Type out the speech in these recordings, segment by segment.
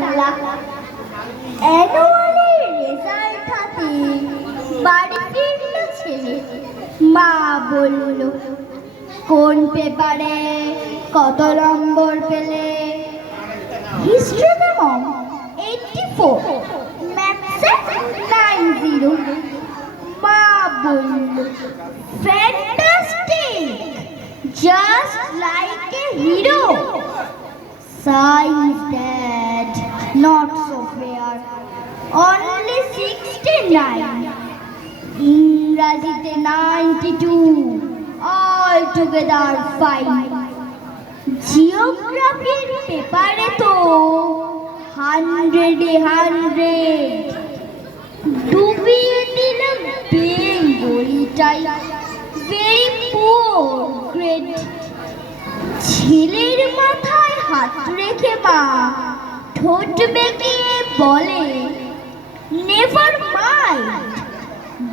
Bangla. অ্যানুয়ালের result হাতে বাড়ি ফিরল ছেলে। মা বলল, কোন পেপারে কত নম্বর পেলে? হিস্ট্রিতে মম 84, ম্যাথসে 90। মা বলল, fantastic, just like a hero. Science, Dad, not so fair, only 69. ইংরাজিতে 92, altogether 5. জিওগ্রাফির পেপারে তো 100 ডুবিয়ে দিলাম বেঙ্গলিটাই, ভেরি পুয়ার গ্রেড। ছেলের মাথায় হাত রেখে মা ঠোঁট বেঁকিয়ে বলে, নেভার মাইন্ড,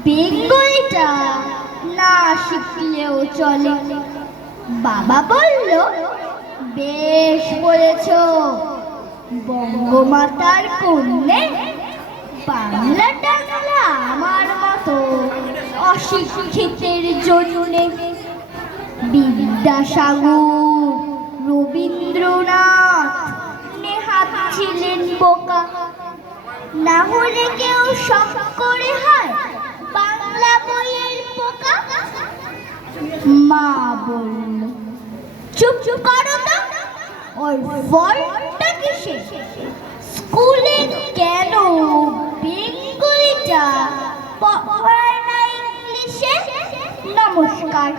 বেঙ্গলিটা না শিখলেও চলে। বাবা বলল, বেশ বলেছ, বঙ্গমাতার কন্যে, বাংলা টাংলা আমার মতো অশিক্ষিতের জন্যে। বিদ্যাসাগর, রবীন্দ্রনাথ, নেহাত ছিলেন বোকা, না হলে কেউ শখ করে হয় বাংলা বইয়ের পোকা। মা বলল, চুপ চুপ করো তো, ওর ফলটা কিসে? স্কুলে কেন বেঙ্গলিটা পড়ায় না ইংলিশে? নমস্কার।